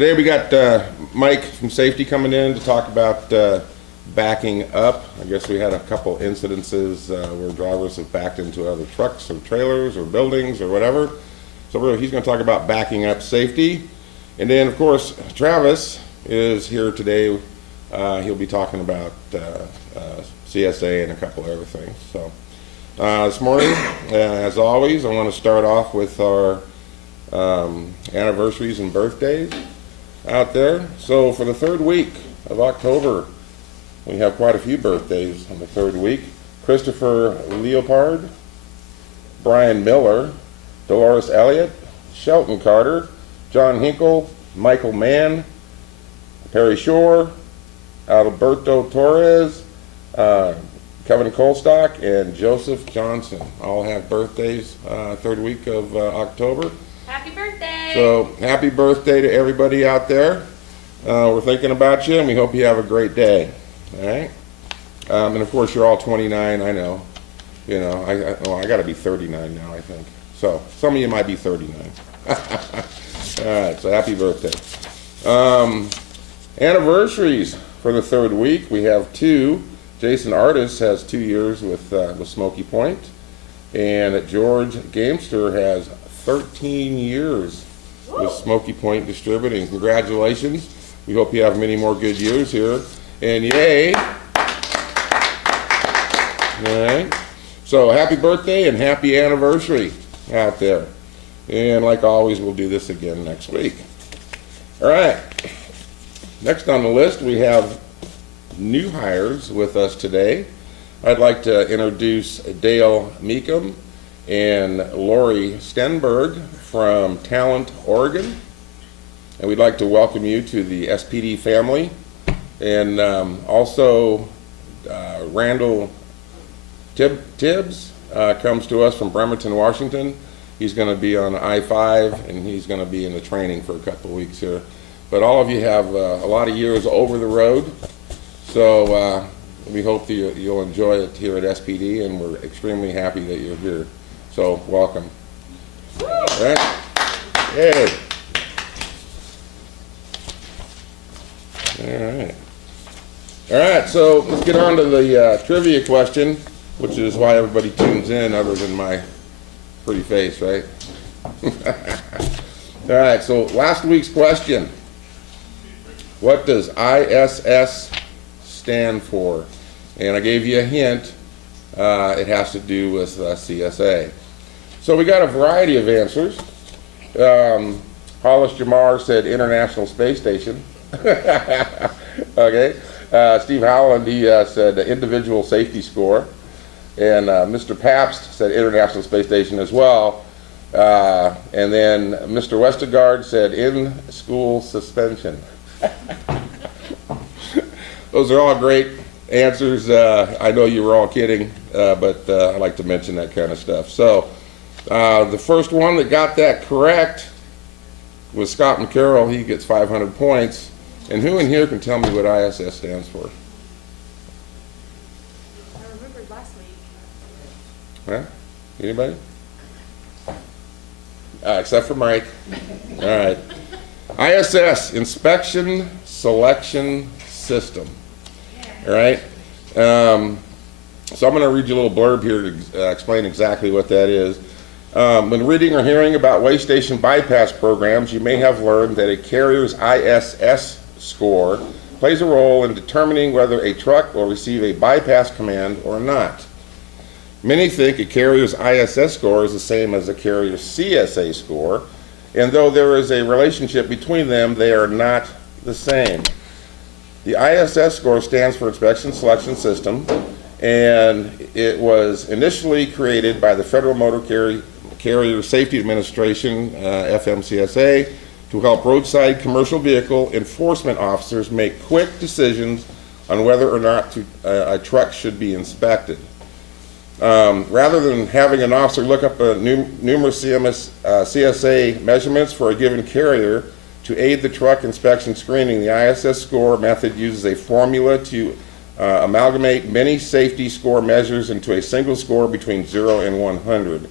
Today we got Mike from safety coming in to talk about backing up. I guess we had a couple incidences where drivers have backed into other trucks or trailers or buildings or whatever. So he's going to talk about backing up safety. And then, of course, Travis is here today. He'll be talking about CSA and a couple other things. So this morning, as always, I want to start off with our anniversaries and birthdays out there. So for the third week of October, we have quite a few birthdays on the third week. Christopher Leopard, Brian Miller, Dolores Elliott, Shelton Carter, John Hinkle, Michael Mann, Perry Shore, Alberto Torres, Kevin Colstock, and Joseph Johnson all have birthdays third week of October. Happy birthday! So happy birthday to everybody out there. We're thinking about you, and we hope you have a great day. All right. And of course, you're all 29. I know. You know, I got to be 39 now, I think. So some of you might be 39. All right. So happy birthday. Anniversaries for the third week. We have two. Jason Artis has 2 years with Smoky Point, and George Gamester has 13 years with Smoky Point Distributing. Congratulations. We hope you have many more good years here. And yay. All right. So happy birthday and happy anniversary out there. And like always, we'll do this again next week. All right. Next on the list, we have new hires with us today. I'd like to introduce Dale Meekum and Lori Stenberg from Talent, Oregon. And we'd like to welcome you to the SPD family. And also Randall Tibbs comes to us from Bremerton, Washington. He's going to be on I-5, and he's going to be in the training for a couple of weeks here. But all of you have a lot of years over the road, so we hope that you'll enjoy it here at SPD, and we're extremely happy that you're here. So welcome. All right. Hey. All right. All right, so let's get on to the trivia question, which is why everybody tunes in other than my pretty face, right? All right, so last week's question. What does ISS stand for? And I gave you a hint. It has to do with CSA. So we got a variety of answers. Hollis Jamar said International Space Station. Okay. Steve Howland, he said individual safety score. And Mr. Pabst said International Space Station as well. And then Mr. Westergaard said in-school suspension. Those are all great answers. I know you were all kidding, but I like to mention that kind of stuff. So the first one that got that correct was Scott McCarroll. He gets 500 points. And who in here can tell me what ISS stands for? I remembered last week. Huh? Anybody? Except for Mike. All right. ISS, Inspection Selection System. All right. So I'm going to read you a little blurb here to explain exactly what that is. When reading or hearing about way station bypass programs, you may have learned that a carrier's ISS score plays a role in determining whether a truck will receive a bypass command or not. Many think a carrier's ISS score is the same as a carrier's CSA score, and though there is a relationship between them, they are not the same. The ISS score stands for Inspection Selection System, and it was initially created by the Federal Motor Carrier Safety Administration, FMCSA, to help roadside commercial vehicle enforcement officers make quick decisions on whether or not a truck should be inspected. Rather than having an officer look up numerous CSA measurements for a given carrier to aid the truck inspection screening, the ISS score method uses a formula to amalgamate many safety score measures into a single score between 0 and 100.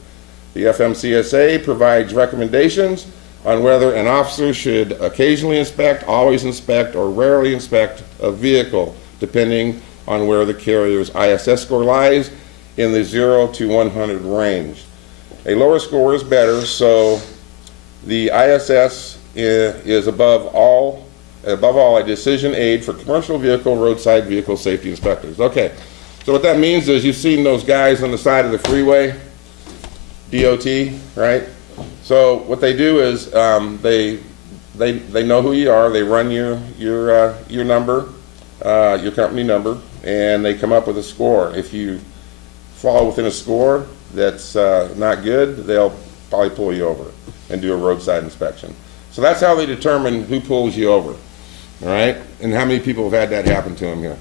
The FMCSA provides recommendations on whether an officer should occasionally inspect, always inspect, or rarely inspect a vehicle, depending on where the carrier's ISS score lies in the 0 to 100 range. A lower score is better, so the ISS is above all a decision aid for commercial vehicle, roadside vehicle safety inspectors. Okay, so what that means is you've seen those guys on the side of the freeway, DOT, right? So what they do is they know who you are. They run your number, your company number, and they come up with a score. If you fall within a score that's not good, they'll probably pull you over and do a roadside inspection. So that's how they determine who pulls you over, all right? And how many people have had that happen to them here?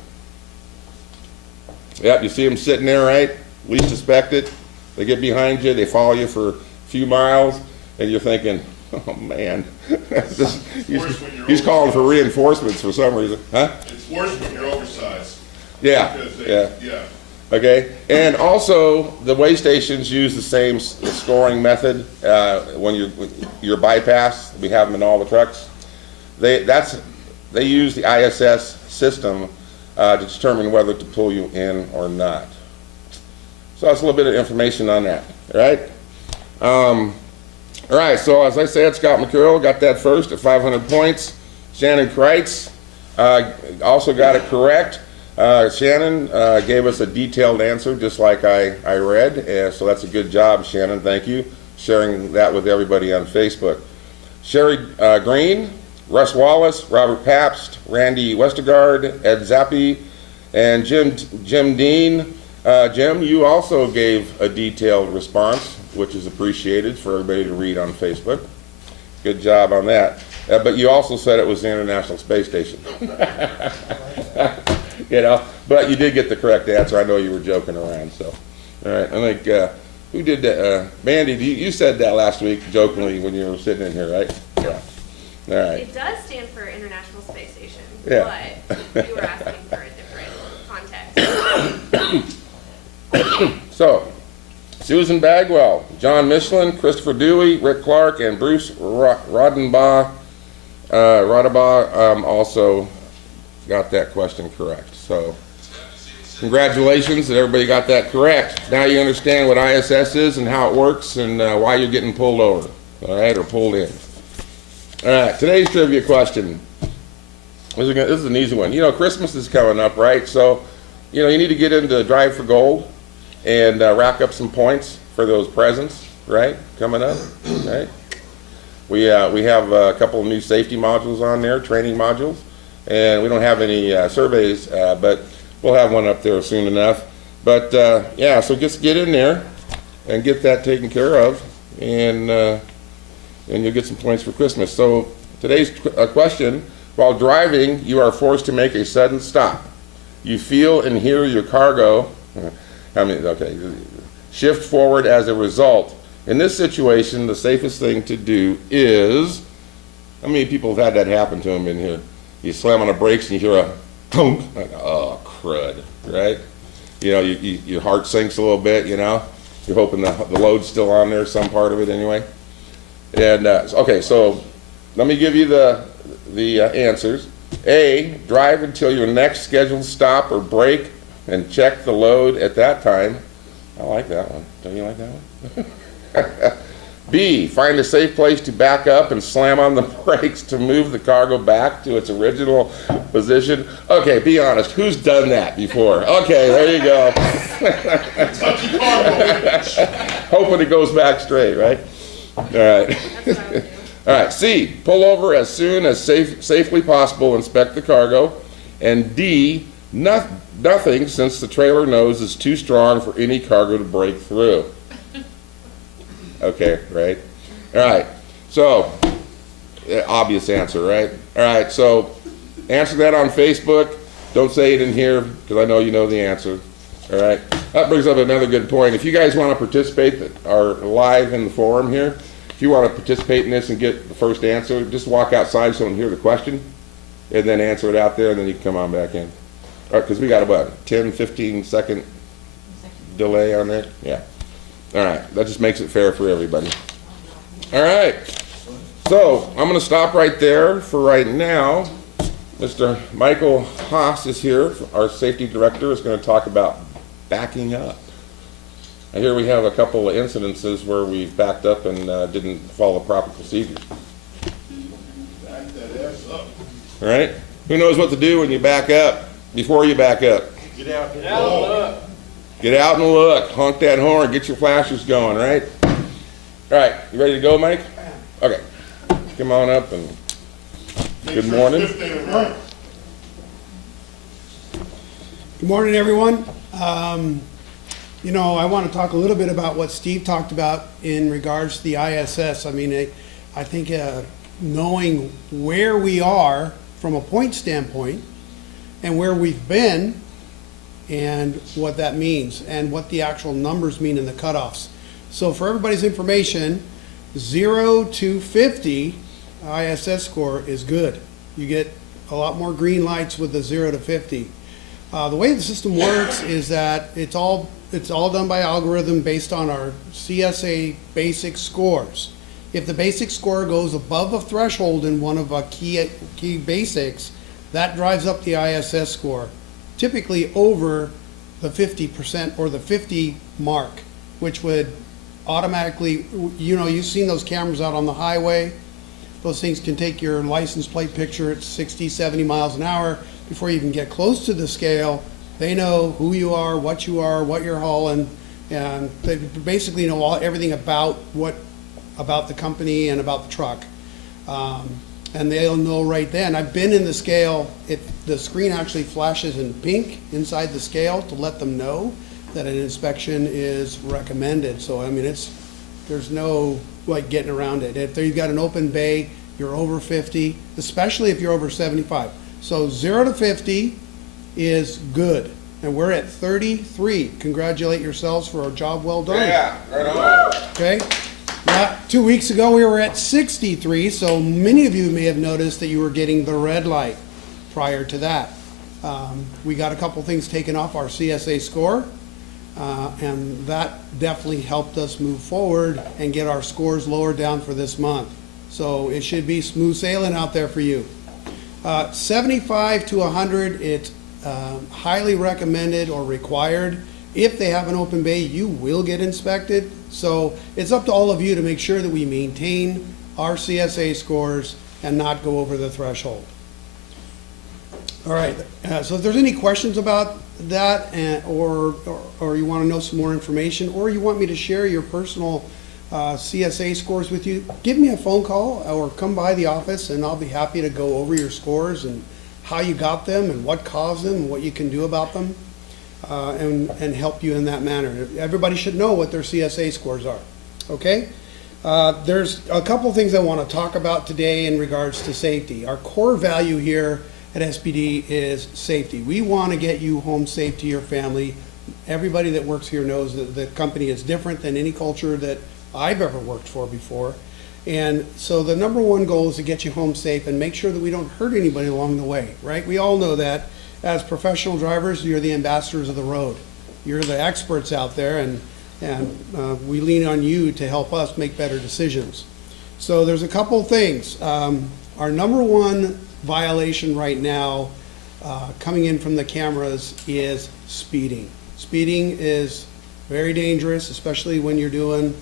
Yep, you see them sitting there, right? Least suspected. They get behind you, they follow you for a few miles, and you're thinking, oh man, he's calling for reinforcements for some reason. Huh? It's worse when you're oversized. Yeah, Yeah. Okay, and also the weigh stations use the same scoring method when you're bypass. We have them in all the trucks. They use the ISS system to determine whether to pull you in or not. So that's a little bit of information on that. All right. All right. So as I said, Scott McCurl got that first at 500 points. Shannon Kreitz also got it correct. Shannon gave us a detailed answer, just like I read, and so that's a good job, Shannon. Thank you. Sharing that with everybody on Facebook. Sherry Green, Russ Wallace, Robert Pabst, Randy Westergaard, Ed Zappi, and Jim Dean. Jim, you also gave a detailed response, which is appreciated for everybody to read on Facebook. Good job on that. But you also said it was the International Space Station. You know, but you did get the correct answer. I know you were joking around, so. All right, I think, who did that? Mandy, you said that last week jokingly when you were sitting in here, right? Yeah. All right. It does stand for International Space Station, Yeah. but you were asking for a different context. So, Susan Bagwell, John Michelin, Christopher Dewey, Rick Clark, and Bruce Rodenbaugh also got that question correct. So, congratulations that everybody got that correct. Now you understand what ISS is and how it works and why you're getting pulled over, all right, or pulled in. All right, today's trivia question. This is an easy one. You know, Christmas is coming up, right? So, you know, you need to get into Drive for Gold and rack up some points for those presents, right, coming up, right? We have a couple of new safety modules on there, training modules, and we don't have any surveys, but we'll have one up there soon enough. But yeah, so just get in there and get that taken care of, and you'll get some points for Christmas. So today's question: while driving, you are forced to make a sudden stop. You feel and hear your cargo, shift forward as a result. In this situation, the safest thing to do is, how many people have had that happen to them in here? You slam on the brakes and you hear a thunk, like, oh crud, right? You know, your heart sinks a little bit, you know? You're hoping the load's still on there, some part of it anyway. And, okay, so let me give you the answers. A, drive until your next scheduled stop or break and check the load at that time. I like that one. Don't you like that one? B, find a safe place to back up and slam on the brakes to move the cargo back to its original position. Okay, be honest. Who's done that before? Okay, there you go. Touchy cargo. Hoping it goes back straight, right? All right. That's what I would do. All right, C, pull over as soon as safely possible, inspect the cargo. And D, nothing, since the trailer nose is too strong for any cargo to break through. Okay, right? All right, so, obvious answer, right? All right, so answer that on Facebook. Don't say it in here, because I know you know the answer. All right, that brings up another good point. If you guys want to participate that are live in the forum here, if you want to participate in this and get the first answer, just walk outside so you can hear the question, and then answer it out there, and then you can come on back in. All right, because we got about 10, 15 second delay on that. Yeah. All right, that just makes it fair for everybody. All right. So I'm gonna stop right there for right now. Mr. Michael Haas is here, our safety director, is gonna talk about backing up. I hear we have a couple of incidences where we've backed up and didn't follow proper procedures. Back that ass up. All right? Who knows what to do when you back up, before you back up? Get out and look. Get out and look, honk that horn, get your flashers going, right? All right, you ready to go, Mike? Okay, come on up and good morning. Good morning, everyone. You know, I want to talk a little bit about what Steve talked about in regards to the ISS. I mean, I think knowing where we are from a point standpoint and where we've been and what that means and what the actual numbers mean in the cutoffs. So for everybody's information, 0 to 50 ISS score is good. You get a lot more green lights with the 0 to 50. The way the system works is that it's all done by algorithm based on our CSA basic scores. If the basic score goes above a threshold in one of our key basics, that drives up the ISS score, typically over the 50% or the 50 mark, which would automatically, you know, you've seen those cameras out on the highway. Those things can take your license plate picture at 60, 70 miles an hour. Before you even get close to the scale, they know who you are, what you're hauling, and they basically know everything about the company and about the truck. And they'll know right then. I've been in the scale, the screen actually flashes in pink inside the scale to let them know that an inspection is recommended. So, I mean, there's no like getting around it. If you've got an open bay, you're over 50, especially if you're over 75. So 0 to 50 is good. And we're at 33. Congratulate yourselves for a job well done. Yeah, right on. Okay? Now, 2 weeks ago, we were at 63, so many of you may have noticed that you were getting the red light prior to that. We got a couple things taken off our CSA score, and that definitely helped us move forward and get our scores lower down for this month. So it should be smooth sailing out there for you. 75 to 100, it's highly recommended or required. If they have an open bay, you will get inspected. So it's up to all of you to make sure that we maintain our CSA scores and not go over the threshold. All right, so if there's any questions about that, or you want to know some more information, or you want me to share your personal CSA scores with you, give me a phone call or come by the office and I'll be happy to go over your scores and how you got them and what caused them and what you can do about them, and help you in that manner. Everybody should know what their CSA scores are, okay? There's a couple things I want to talk about today in regards to safety. Our core value here at SPD is safety. We want to get you home safe to your family. Everybody that works here knows that the company is different than any culture that I've ever worked for before. And so the number one goal is to get you home safe and make sure that we don't hurt anybody along the way, right? We all know that as professional drivers, you're the ambassadors of the road. You're the experts out there, and we lean on you to help us make better decisions. So there's a couple things. Our number one violation right now coming in from the cameras is speeding. Speeding is very dangerous, especially when you're doing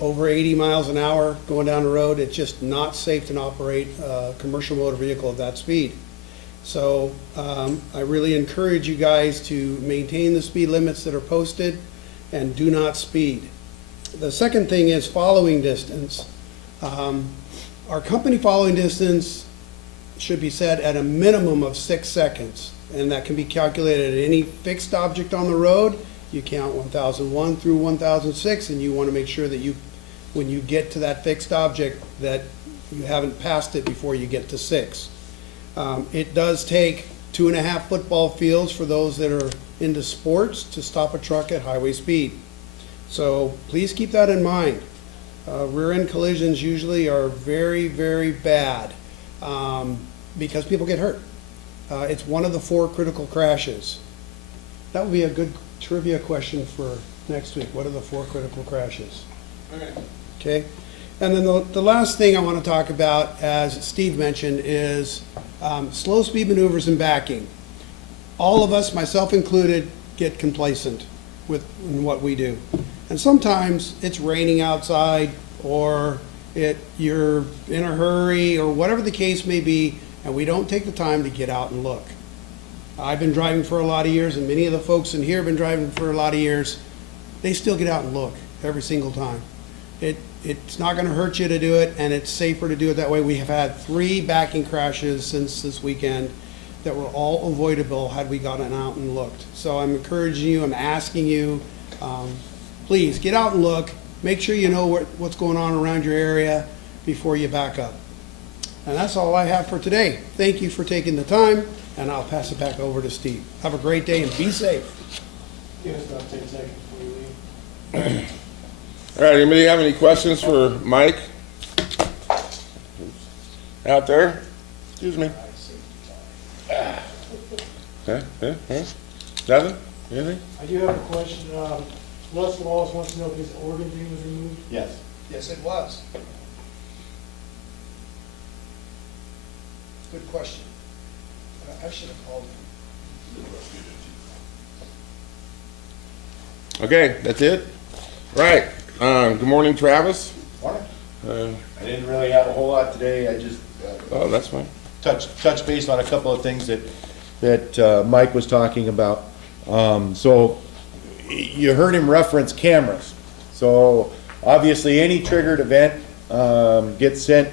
over 80 miles an hour going down the road. It's just not safe to operate a commercial motor vehicle at that speed. So I really encourage you guys to maintain the speed limits that are posted and do not speed. The second thing is following distance. Our company following distance should be set at a minimum of 6 seconds, and that can be calculated at any fixed object on the road. You count 1001 through 1006, and you want to make sure that when you get to that fixed object, that you haven't passed it before you get to 6. It does take 2.5 football fields for those that are into sports to stop a truck at highway speed. So please keep that in mind. Rear end collisions usually are very, very bad because people get hurt. It's one of the 4 critical crashes. That would be a good trivia question for next week. What are the 4 critical crashes? Okay. And then the last thing I want to talk about, as Steve mentioned, is slow speed maneuvers and backing. All of us, myself included, get complacent in what we do. And sometimes it's raining outside, or you're in a hurry, or whatever the case may be, and we don't take the time to get out and look. I've been driving for a lot of years, and many of the folks in here have been driving for a lot of years. They still get out and look every single time. It's not going to hurt you to do it, and it's safer to do it that way. We have had 3 backing crashes since this weekend that were all avoidable had we gotten out and looked. So I'm encouraging you, I'm asking you, please get out and look. Make sure you know what's going on around your area before you back up. And that's all I have for today. Thank you for taking the time, and I'll pass it back over to Steve. Have a great day and be safe. Give us about 10 seconds before you leave. All right, anybody have any questions for Mike? Out there? Excuse me. Nothing? Anything? I do have a question. Les Wallace wants to know if his organ thing was removed. Yes. Yes, it was. Good question. I should have called him. Okay, that's it? Right. Good morning, Travis. Morning. Uh, I didn't really have a whole lot today. I just Oh, that's fine. touch base on a couple of things that Mike was talking about. So you heard him reference cameras. So obviously any triggered event gets sent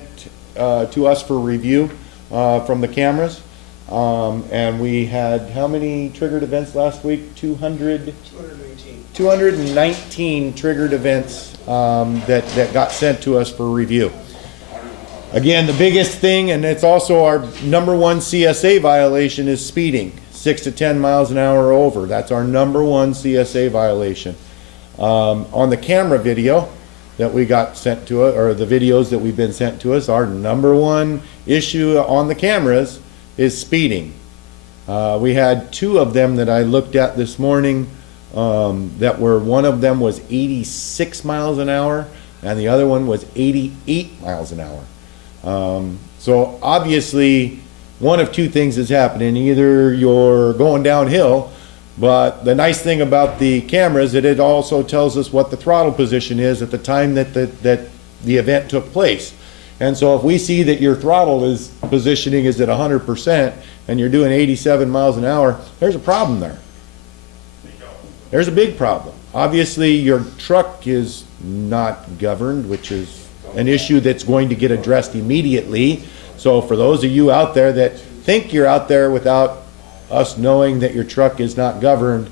to us for review from the cameras. And we had how many triggered events last week? 219 triggered events that got sent to us for review. Again, the biggest thing, and it's also our #1 CSA violation, is speeding, 6 to 10 miles an hour or over. That's our #1 CSA violation. On the camera video that we got sent to us, or the videos that we've been sent to us, our #1 issue on the cameras is speeding. We had 2 of them that I looked at this morning. That were, one of them was 86 miles an hour and the other one was 88 miles an hour. So obviously one of 2 things is happening. Either you're going downhill, but the nice thing about the camera is that it also tells us what the throttle position is at the time that the event took place. And so if we see that your throttle positioning is at 100% and you're doing 87 miles an hour, there's a problem there. There's a big problem. Obviously, your truck is not governed, which is an issue that's going to get addressed immediately. So for those of you out there that think you're out there without us knowing that your truck is not governed,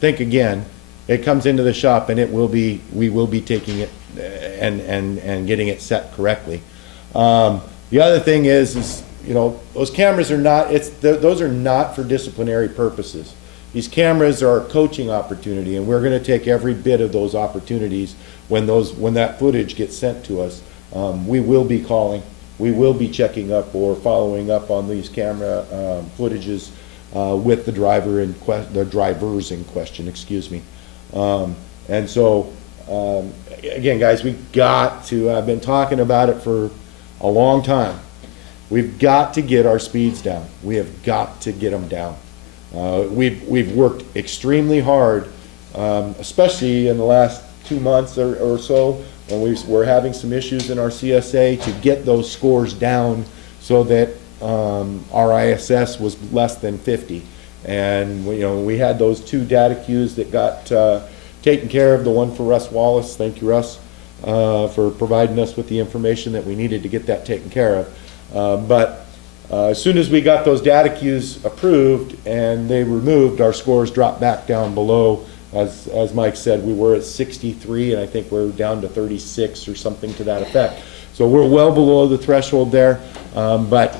think again. It comes into the shop and we will be taking it and getting it set correctly. The other thing is, you know, those cameras are not, those are not for disciplinary purposes. These cameras are a coaching opportunity, and we're going to take every bit of those opportunities when that footage gets sent to us. We will be calling, we will be checking up or following up on these camera footages with the drivers in question, excuse me. And so, again, guys, I've been talking about it for a long time. We've got to get our speeds down. We have got to get them down. We've worked extremely hard, especially in the last 2 months or so, when we're having some issues in our CSA, to get those scores down so that our ISS was less than 50. And we had those 2 data cues that got taken care of. The one for Russ Wallace, thank you, Russ, for providing us with the information that we needed to get that taken care of. But as soon as we got those data cues approved and they removed, our scores dropped back down below. As Mike said, we were at 63, and I think we're down to 36 or something to that effect. So we're well below the threshold there, but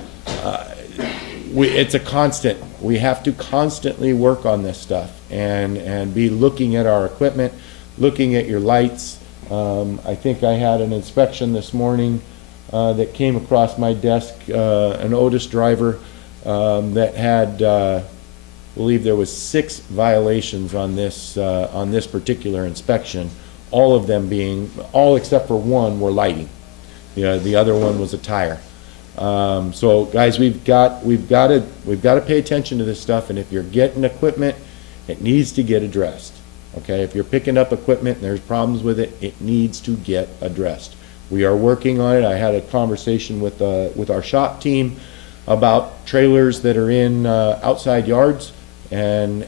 it's a constant. We have to constantly work on this stuff and be looking at our equipment, looking at your lights. I think I had an inspection this morning that came across my desk, an Otis driver that had, I believe there was 6 violations on this particular inspection all of them being, all except for one were lighting. The other one was a tire. So guys, we've got to pay attention to this stuff, and if you're getting equipment, it needs to get addressed. Okay, if you're picking up equipment and there's problems with it, it needs to get addressed. We are working on it. I had a conversation with our shop team about trailers that are in outside yards, and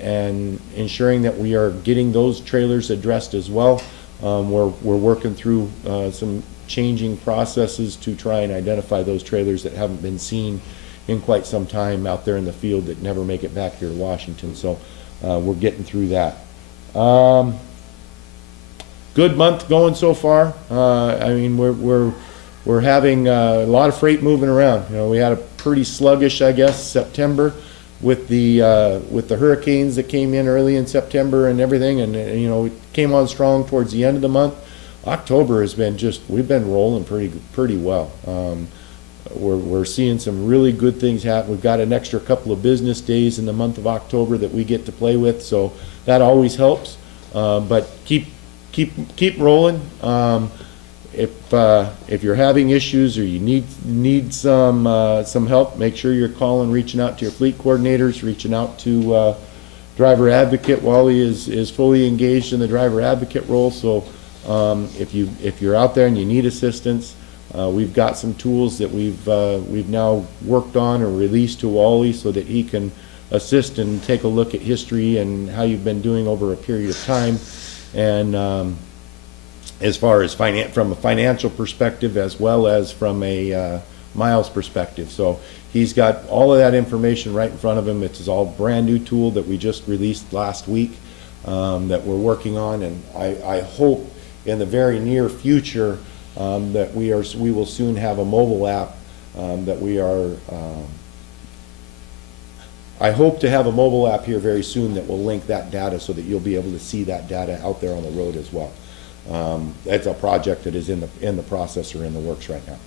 ensuring that we are getting those trailers addressed as well. We're working through some changing processes to try and identify those trailers that haven't been seen in quite some time out there in the field that never make it back here to Washington. So we're getting through that. Good month going so far. I mean, we're having a lot of freight moving around. We had a pretty sluggish, I guess, September with the hurricanes that came in early in September and everything, and it came on strong towards the end of the month. October has been we've been rolling pretty well. We're seeing some really good things happen. We've got an extra couple of business days in the month of October that we get to play with, so that always helps. But keep rolling. If you're having issues or you need some help, make sure you're calling, reaching out to your fleet coordinators, reaching out to driver advocate. Wally is fully engaged in the driver advocate role, so if you're out there and you need assistance, we've got some tools that we've now worked on or released to Wally so that he can assist and take a look at history and how you've been doing over a period of time, and as far as from a financial perspective as well as from a miles perspective. So he's got all of that information right in front of him. It's all brand new tool that we just released last week that we're working on, and I hope in the very near future that we will soon have a mobile app that we are. I hope to have a mobile app here very soon that will link that data so that you'll be able to see that data out there on the road as well. That's a project that is in the process or in the works right now.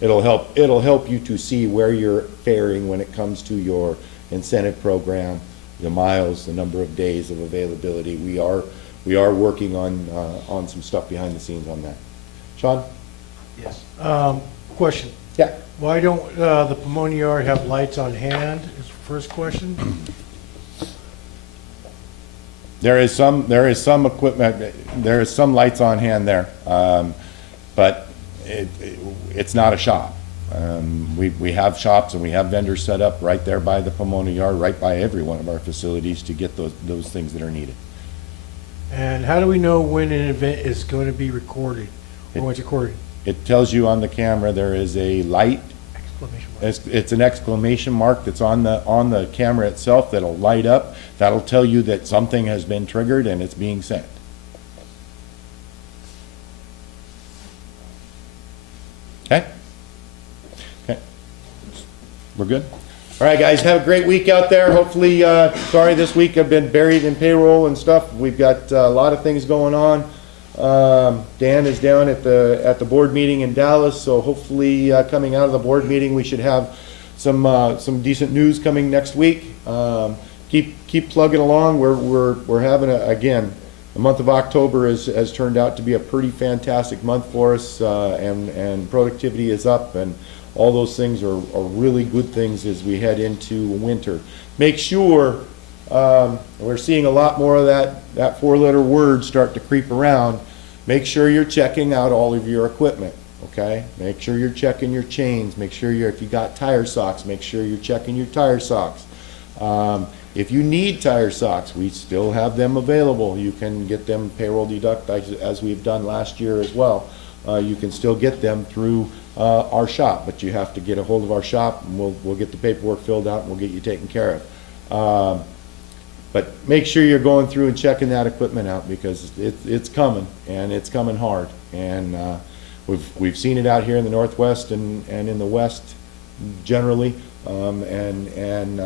It'll help you to see where you're faring when it comes to your incentive program, the miles, the number of days of availability. We are working on some stuff behind the scenes on that. Sean? Yes. Question. Yeah. Why don't the Pomona Yard have lights on hand is the first question. There is some equipment, there is some lights on hand there, but it's not a shop. We have shops and we have vendors set up right there by the Pomona Yard, right by every one of our facilities to get those things that are needed. And how do we know when an event is going to be recorded or when it's recorded? It tells you on the camera there is a light. Exclamation mark. It's an exclamation mark that's on the camera itself that'll light up. That'll tell you that something has been triggered and it's being sent. Okay? Okay. We're good? All right, guys, have a great week out there. Hopefully, sorry this week I've been buried in payroll and stuff. We've got a lot of things going on. Dan is down at the board meeting in Dallas, so hopefully coming out of the board meeting we should have some decent news coming next week. Keep plugging along. We're having again, the month of October has turned out to be a pretty fantastic month for us, and productivity is up, and all those things are really good things as we head into winter. Make sure we're seeing a lot more of that four-letter word start to creep around. Make sure you're checking out all of your equipment, okay? Make sure you're checking your chains. Make sure if you got tire socks, make sure you're checking your tire socks. If you need tire socks, we still have them available. You can get them payroll deduct as we've done last year as well. You can still get them through our shop, but you have to get a hold of our shop, and we'll get the paperwork filled out and we'll get you taken care of. But make sure you're going through and checking that equipment out, because it's coming, and it's coming hard. And we've seen it out here in the Northwest and in the West generally, and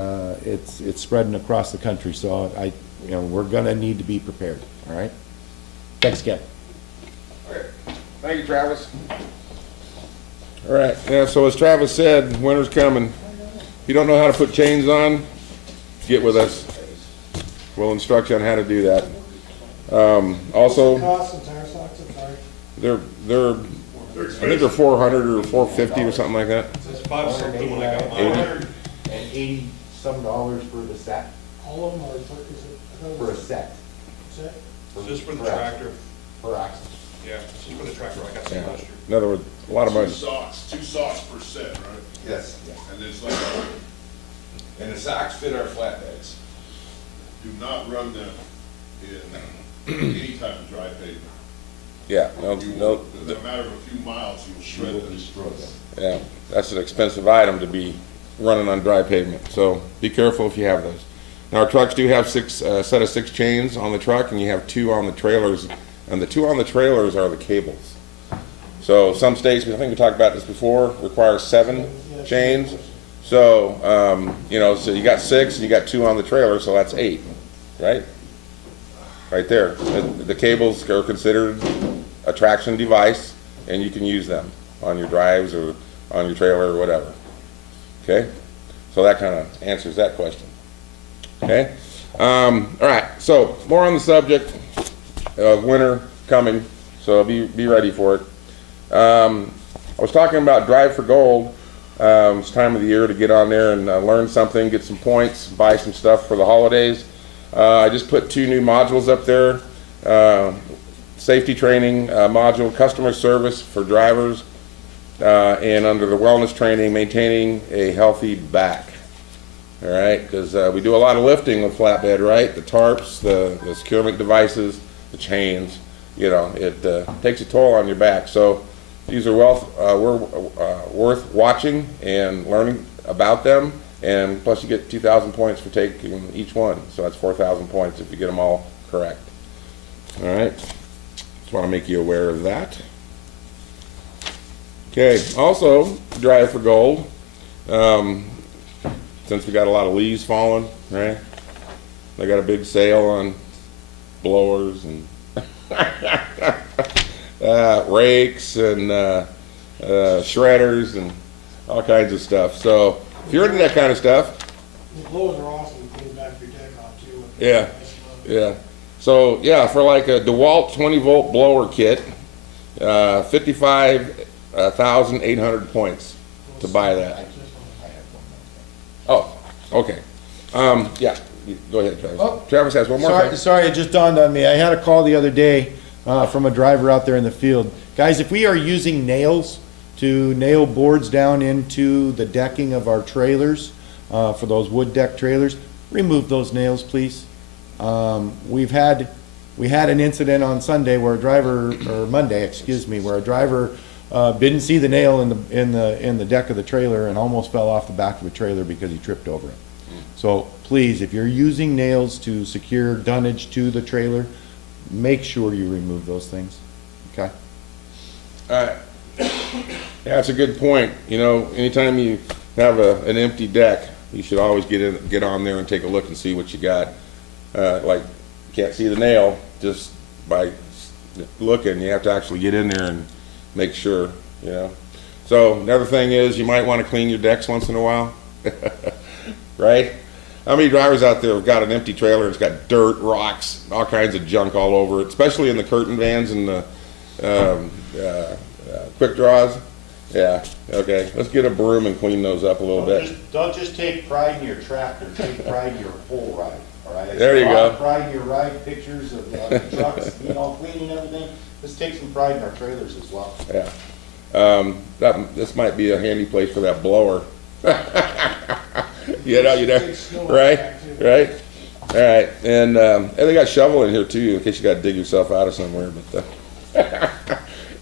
it's spreading across the country. So we're gonna need to be prepared. All right. Thanks, Ken. Okay. Thank you, Travis. All right. Yeah. So as Travis said, winter's coming. If you don't know how to put chains on, get with us. We'll instruct you on how to do that. Also, Cost and tire stocks, I'm sorry. they're, I think they're 400 or 450 or something like that. It's five something when I got mine. $180 some dollars for the set, All of them, or is it? for a set, Set? Just for the tractor, per axle. yeah, just for the tractor, I got some Yeah. last year. In other words, a lot of money. Two socks per set, right? Yes. And it's like, And the socks fit our flatbeds. do not run them in any type of dry pavement. Yeah, no, You no, will, in a matter of a few miles, you'll shred them. Destroy them. yeah, that's an expensive item to be running on dry pavement, so be careful if you have those. Now, our trucks do have set of 6 chains on the truck, and you have 2 on the trailers, and the 2 on the trailers are the cables. So some states, I think we talked about this before, require 7 chains. So, you know, so you got 6 and you got 2 on the trailer, so that's 8, right? Right there. The cables are considered a traction device, and you can use them on your drives or on your trailer or whatever. Okay? So that kind of answers that question. Okay? All right, so more on the subject of winter coming, so be ready for it. I was talking about Drive for Gold. It's time of the year to get on there and learn something, get some points, buy some stuff for the holidays. I just put 2 new modules up there. Safety training module, customer service for drivers, and under the wellness training, maintaining a healthy back. All right, because we do a lot of lifting with flatbed, right? The tarps, the securement devices, the chains, you know, it takes a toll on your back. So these are worth watching and learning about them, and plus you get 2,000 points for taking each one. So that's 4,000 points if you get them all correct. All right, just want to make you aware of that. Okay, also Drive for Gold. Since we got a lot of leaves falling, right? They got a big sale on blowers and rakes and shredders and all kinds of stuff. So if you're into that kind of stuff, The blowers are awesome, clean back your deck off too. yeah, yeah. So yeah, for like a DeWalt 20-volt blower kit, 55,800 points to buy that. Oh, okay. Yeah, go ahead, Travis. Oh. Travis has one more thing. Sorry, it just dawned on me. I had a call the other day from a driver out there in the field. Guys, if we are using nails to nail boards down into the decking of our trailers, for those wood deck trailers, remove those nails, please. We had an incident on Sunday where a driver, or Monday, excuse me, where a driver didn't see the nail in the deck of the trailer and almost fell off the back of the trailer because he tripped over it. So please, if you're using nails to secure dunnage to the trailer, make sure you remove those things. Okay? Yeah, that's a good point. You know, anytime you have an empty deck, you should always get on there and take a look and see what you got. Like, you can't see the nail just by looking. You have to actually get in there and make sure, you know. So another thing is you might want to clean your decks once in a while, right? How many drivers out there have got an empty trailer? It's got dirt, rocks, all kinds of junk all over it, especially in the curtain vans and the quick draws. Yeah, okay. Let's get a broom and clean those up a little bit. Don't just take pride in your tractor, take pride in your whole ride, all right? There you go. Pride in your ride, pictures of the trucks, you know, cleaning everything. Let's take some pride in our trailers as well. Yeah. This might be a handy place for that blower. You know, right? Right? All right. And they got shovel in here too, in case you got to dig yourself out of somewhere. But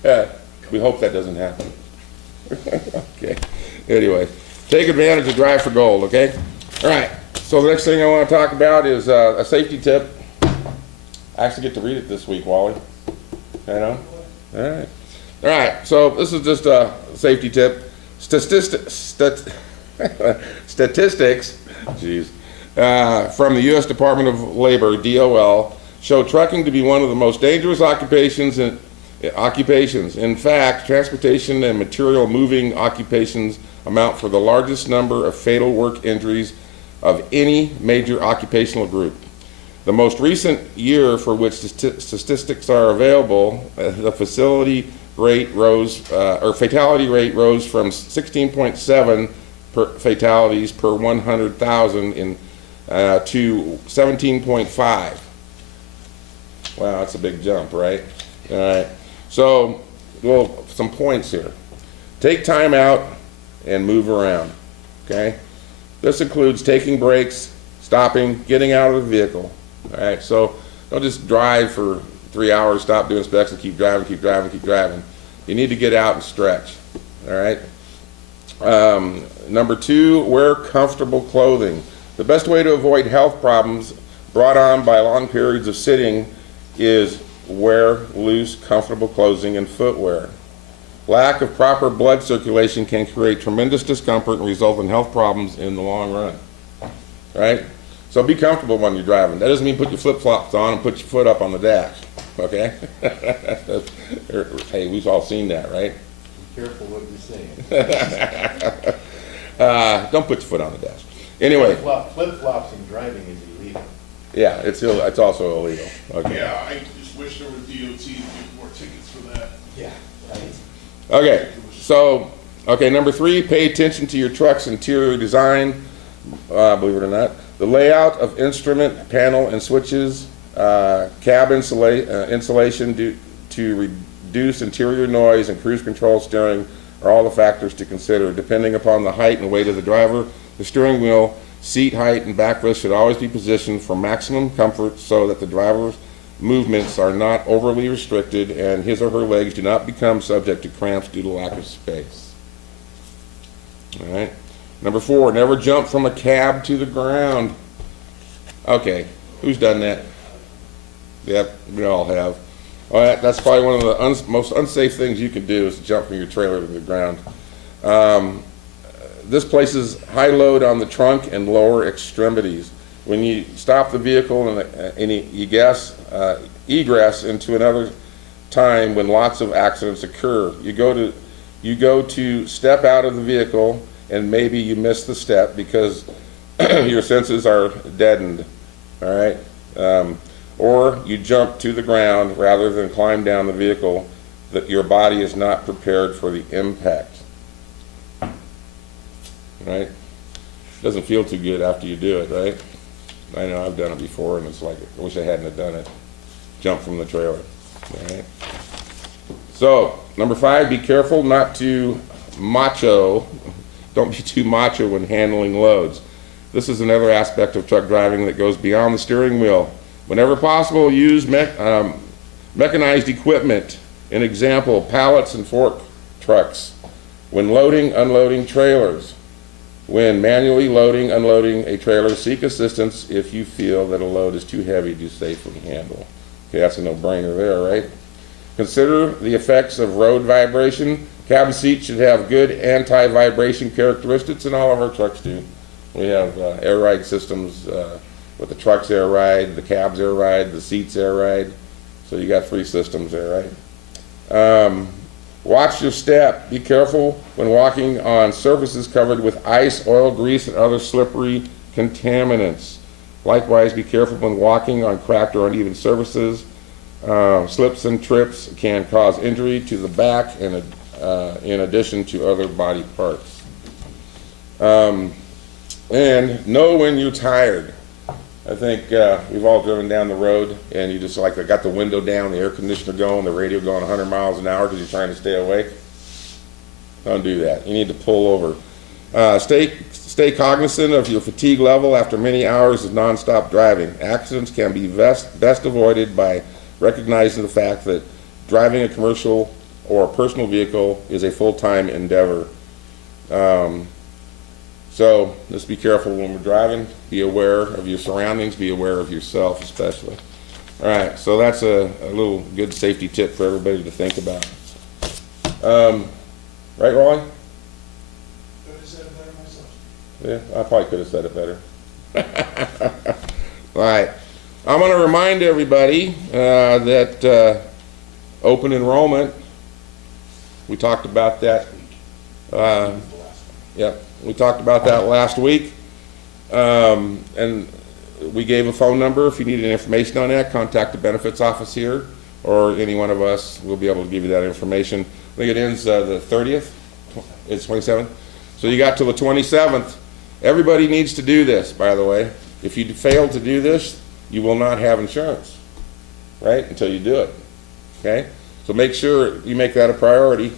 yeah, we hope that doesn't happen. Okay. Anyway, take advantage of Drive for Gold, okay? All right. So the next thing I want to talk about is a safety tip. I actually get to read it this week, Wally. You know? All right. All right. So this is just a safety tip. Statistics, geez, from the U.S. Department of Labor, DOL, show trucking to be one of the most dangerous occupations. In fact, transportation and material moving occupations amount for the largest number of fatal work injuries of any major occupational group. The most recent year for which statistics are available, the fatality rate rose from 16.7 fatalities per 100,000 to 17.5. Wow, that's a big jump, right? All right. So, well, some points here. Take time out and move around, okay? This includes taking breaks, stopping, getting out of the vehicle, all right? So don't just drive for 3 hours, stop doing specs, and keep driving, keep driving, keep driving. You need to get out and stretch, all right? Number 2, wear comfortable clothing. The best way to avoid health problems brought on by long periods of sitting is wear loose, comfortable clothing and footwear. Lack of proper blood circulation can create tremendous discomfort and result in health problems in the long run, right? So be comfortable when you're driving. That doesn't mean put your flip-flops on and put your foot up on the dash, okay? Hey, we've all seen that, right? Be careful what you're saying. Don't put your foot on the dash. Anyway, Flip-flops and driving is illegal. yeah, it's also illegal, okay? Yeah, I just wish there were DOT to get more tickets for that. Yeah. Okay, so, number 3, pay attention to your truck's interior design, believe it or not. The layout of instrument panel and switches, cab insulation to reduce interior noise, and cruise control steering are all the factors to consider. Depending upon the height and weight of the driver, the steering wheel, seat height, and backrest should always be positioned for maximum comfort so that the driver's movements are not overly restricted and his or her legs do not become subject to cramps due to lack of space. All right. Number 4, never jump from a cab to the ground. Okay, who's done that? Yep, we all have. All right, that's probably one of the most unsafe things you can do is to jump from your trailer to the ground. This places high load on the trunk and lower extremities. When you stop the vehicle and you egress into another time when lots of accidents occur, you go to step out of the vehicle and maybe you miss the step because your senses are deadened, all right? Or you jump to the ground rather than climb down the vehicle, that your body is not prepared for the impact, right? Doesn't feel too good after you do it, right? I know I've done it before and it's like, I wish I hadn't have done it. Jump from the trailer, all right? So, number 5, be careful not to don't be too macho when handling loads. This is another aspect of truck driving that goes beyond the steering wheel. Whenever possible, use mechanized equipment. An example, pallets and fork trucks. When loading, unloading trailers. When manually loading, unloading a trailer, seek assistance if you feel that a load is too heavy to safely handle. Okay, that's a no-brainer there, right? Consider the effects of road vibration. Cabin seats should have good anti-vibration characteristics, and all of our trucks do. We have air ride systems with the trucks air ride, the cabs air ride, the seats air ride. So you got 3 systems there, right? Watch your step. Be careful when walking on surfaces covered with ice, oil, grease, and other slippery contaminants. Likewise, be careful when walking on cracked or uneven surfaces. Slips and trips can cause injury to the back and in addition to other body parts. And know when you're tired. I think we've all driven down the road and you just like got the window down, the air conditioner going, the radio going 100 miles an hour because you're trying to stay awake. Don't do that. You need to pull over. Stay cognizant of your fatigue level after many hours of nonstop driving. Accidents can be best avoided by recognizing the fact that driving a commercial or a personal vehicle is a full-time endeavor. So just be careful when we're driving. Be aware of your surroundings. Be aware of yourself especially. All right, so that's a little good safety tip for everybody to think about. Right, Rolly? Could have said it better myself. Yeah, I probably could have said it better. All right. I'm going to remind everybody that open enrollment, we talked about that. Yep, we talked about that last week. And we gave a phone number. If you need any information on that, contact the benefits office here, or any one of us will be able to give you that information. I think it ends the 30th, it's 27th. So you got till the 27th. Everybody needs to do this, by the way. If you fail to do this, you will not have insurance, right, until you do it, okay? So make sure you make that a priority.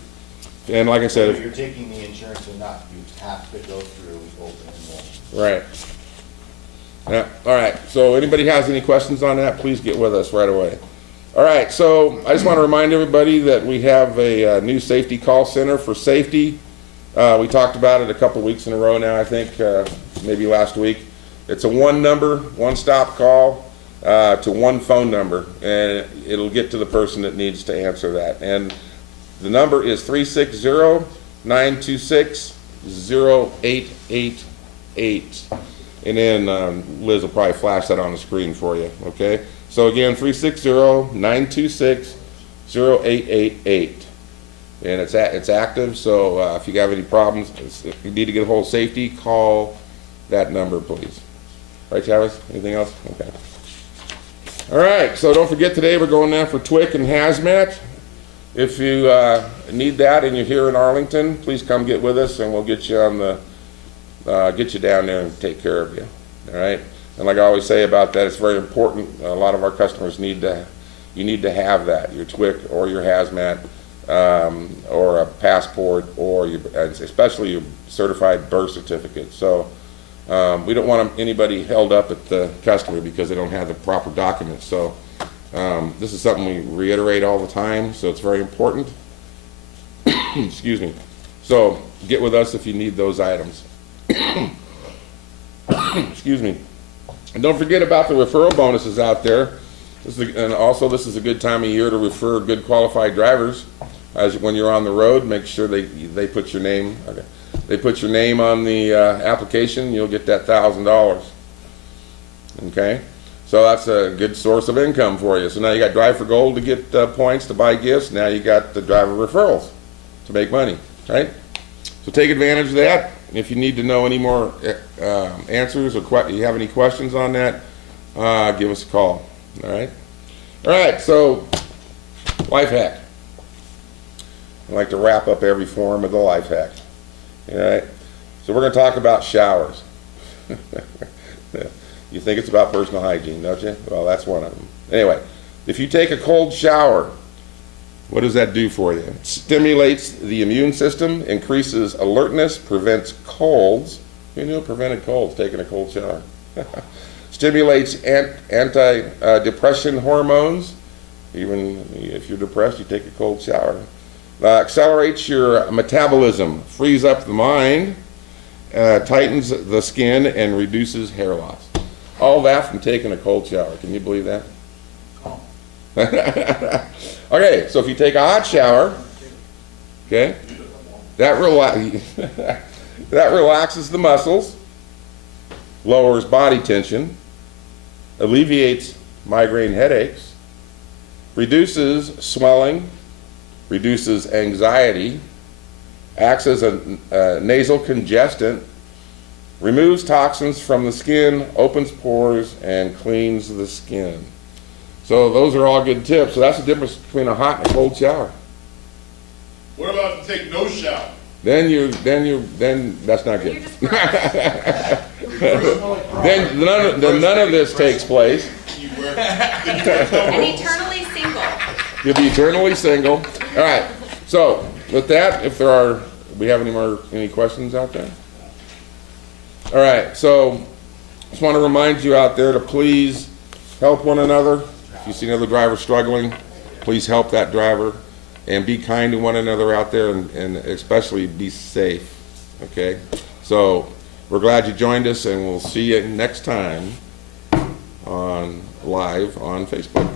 And like I said, If you're taking the insurance or not, you have to go through open enrollment. right. Yeah, all right, so anybody has any questions on that, please get with us right away. All right, so I just want to remind everybody that we have a new safety call center for safety. We talked about it a couple weeks in a row now, I think, maybe last week. It's a one number, one-stop call to one phone number, and it'll get to the person that needs to answer that. And the number is 360-926-0888. And then Liz will probably flash that on the screen for you, okay? So again, 360-926-0888. And it's active, so if you have any problems, if you need to get a hold of safety, call that number, please. Right, Travis? Anything else? Okay. All right, so don't forget today we're going down for TWIC and Hazmat. If you need that and you're here in Arlington, please come get with us and we'll get you on the get you down there and take care of you. All right, and like I always say about that, it's very important. A lot of our customers need to have that, your TWIC or your Hazmat, or a passport, or especially your certified birth certificate. So we don't want anybody held up at the customer because they don't have the proper documents. So this is something we reiterate all the time, so it's very important. Excuse me. So get with us if you need those items. Excuse me. And don't forget about the referral bonuses out there. And also, this is a good time of year to refer good qualified drivers. When you're on the road, make sure they put your name. Okay. They put your name on the application. You'll get that $1,000. Okay. So that's a good source of income for you. So now you got Drive for Gold to get points to buy gifts. Now you got the driver referrals to make money, right? So take advantage of that. If you need to know any more answers or you have any questions on that, give us a call. All right. All right. So life hack. I like to wrap up every forum with a life hack. All right. So we're going to talk about showers. You think it's about personal hygiene, don't you? Well, that's one of them. Anyway, if you take a cold shower, what does that do for you? It stimulates the immune system, increases alertness, prevents colds. Who knew it prevented colds, taking a cold shower? Stimulates anti-depression hormones. Even if you're depressed, you take a cold shower. Accelerates your metabolism, frees up the mind, tightens the skin, and reduces hair loss. All that from taking a cold shower. Can you believe that? Okay, so if you take a hot shower, okay, that relaxes the muscles, lowers body tension, alleviates migraine headaches, reduces swelling, reduces anxiety, acts as a nasal congestant, removes toxins from the skin, opens pores, and cleans the skin. So those are all good tips. So that's the difference between a hot and a cold shower. What about to take no shower? Then that's not You're good. just gross. Then none of this takes place. And eternally single. You'll be eternally single. All right. So with that, do we have any questions out there? All right. So just want to remind you out there to please help one another. If you see another driver struggling, please help that driver, and be kind to one another out there, and especially be safe. Okay. So we're glad you joined us, and we'll see you next time live on Facebook.